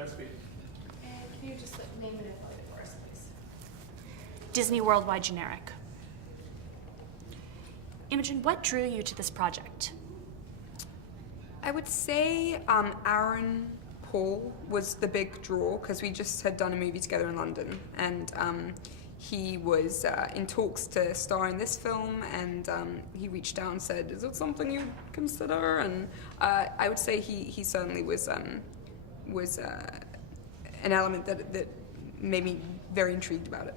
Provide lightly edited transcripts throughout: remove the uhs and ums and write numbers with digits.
Godspeed. And can you just name it and plug it for us, please? Disney Worldwide Generic. Imogen, what drew you to this project? I would say Aaron Paul was the big draw because we just had done a movie together in London, and he was in talks to star in this film, and he reached out and said, "Is it something you'd consider?" And I would say he certainly was an element that made me very intrigued about it.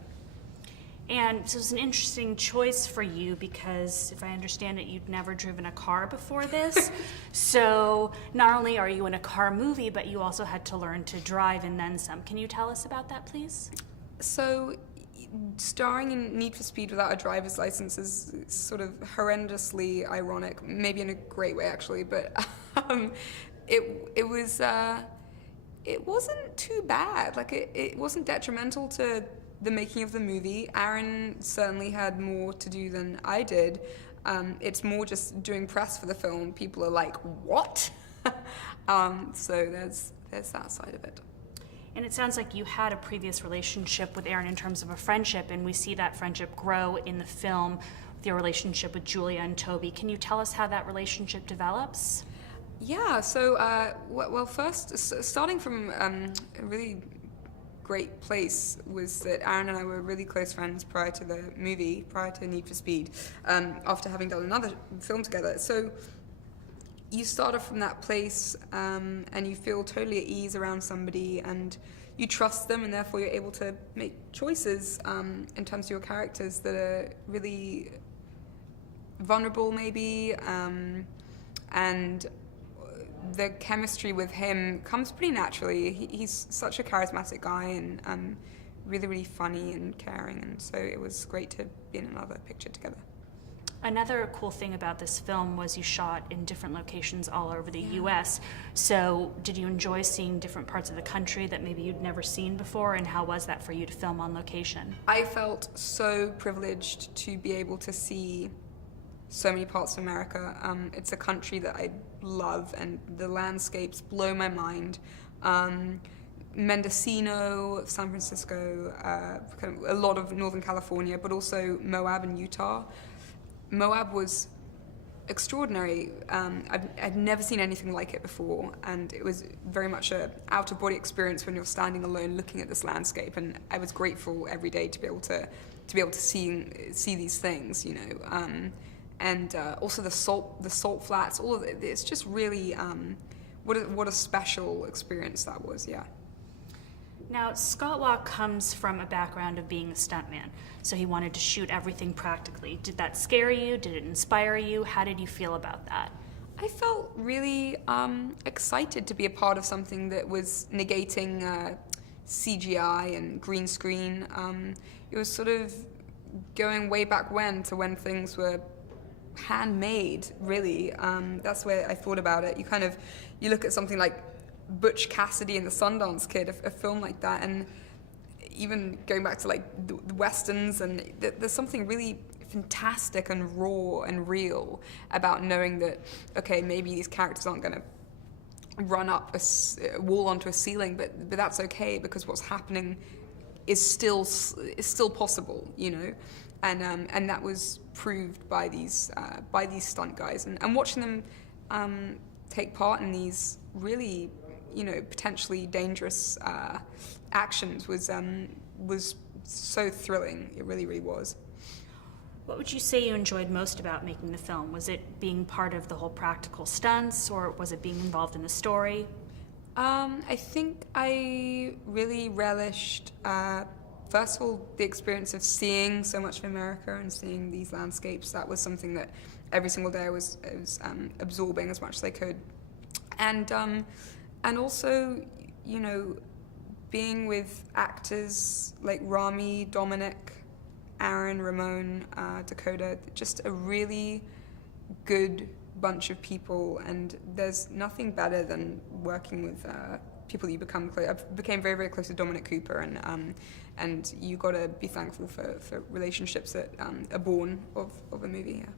And so it's an interesting choice for you because, if I understand it, you'd never driven a car before this. So not only are you in a car movie, but you also had to learn to drive and then some. Can you tell us about that, please? So starring in Need for Speed without a driver's license is sort of horrendously ironic, maybe in a great way actually, but it wasn't too bad. Like it wasn't detrimental to the making of the movie. Aaron certainly had more to do than I did. It's more just doing press for the film. People are like, what? So there's that side of it. And it sounds like you had a previous relationship with Aaron in terms of a friendship, and we see that friendship grow in the film with your relationship with Julia and Toby. Can you tell us how that relationship develops? Yeah, so, well, first, starting from a really great place was that Aaron and I were really close friends prior to the movie, prior to Need for Speed, after having done another film together. So you start off from that place and you feel totally at ease around somebody and you trust them, and therefore you're able to make choices in terms of your characters that are really vulnerable maybe, and the chemistry with him comes pretty naturally. He's such a charismatic guy and really, really funny and caring, and so it was great to be in another picture together. Another cool thing about this film was you shot in different locations all over the U.S. So did you enjoy seeing different parts of the country that maybe you'd never seen before, and how was that for you to film on location? I felt so privileged to be able to see so many parts of America. It's a country that I love, and the landscapes blow my mind. Mendocino, San Francisco, kind of a lot of Northern California, but also Moab and Utah. Moab was extraordinary. I'd never seen anything like it before, and it was very much an out-of-body experience when you're standing alone looking at this landscape. And I was grateful every day to be able to see these things, you know. And also the salt flats, all of it. It's just really what a special experience that was. Yeah. Now, Scott Walk comes from a background of being a stuntman, so he wanted to shoot everything practically. Did that scare you? Did it inspire you? How did you feel about that? I felt really excited to be a part of something that was negating CGI and green screen. It was sort of going way back when to when things were handmade, really. That's where I thought about it. You look at something like Butch Cassidy and the Sundance Kid, a film like that, and even going back to like the westerns, and there's something really fantastic and raw and real about knowing that, okay, maybe these characters aren't going to run up a wall onto a ceiling, but that's okay because what's happening is still possible, you know, and that was proved by these stunt guys, and watching them take part in these really, you know, potentially dangerous actions was so thrilling. It really, really was. What would you say you enjoyed most about making the film? Was it being part of the whole practical stunts, or was it being involved in the story? I think I really relished, first of all, the experience of seeing so much of America and seeing these landscapes. That was something that every single day I was absorbing as much as I could. And also, you know, being with actors like Rami, Dominic, Aaron, Ramon, Dakota, just a really good bunch of people, and there's nothing better than working with people that you become close. I became very, very close to Dominic Cooper, and you got to be thankful for relationships that are born of a movie. Yeah.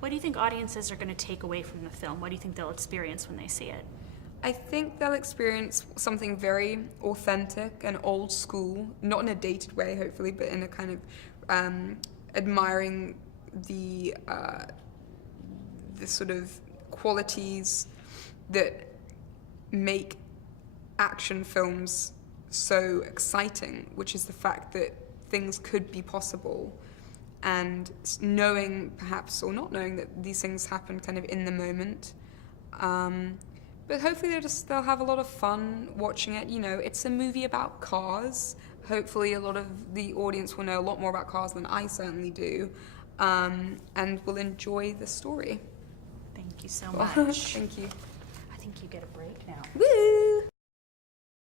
What do you think audiences are going to take away from the film? What do you think they'll experience when they see it? I think they'll experience something very authentic and old school, not in a dated way, hopefully, but in a kind of admiring the sort of qualities that make action films so exciting, which is the fact that things could be possible, and knowing perhaps or not knowing that these things happen kind of in the moment. But hopefully they'll have a lot of fun watching it. You know, it's a movie about cars. Hopefully a lot of the audience will know a lot more about cars than I certainly do, and will enjoy the story. Thank you so much. Thank you. I think you get a break now. Woo!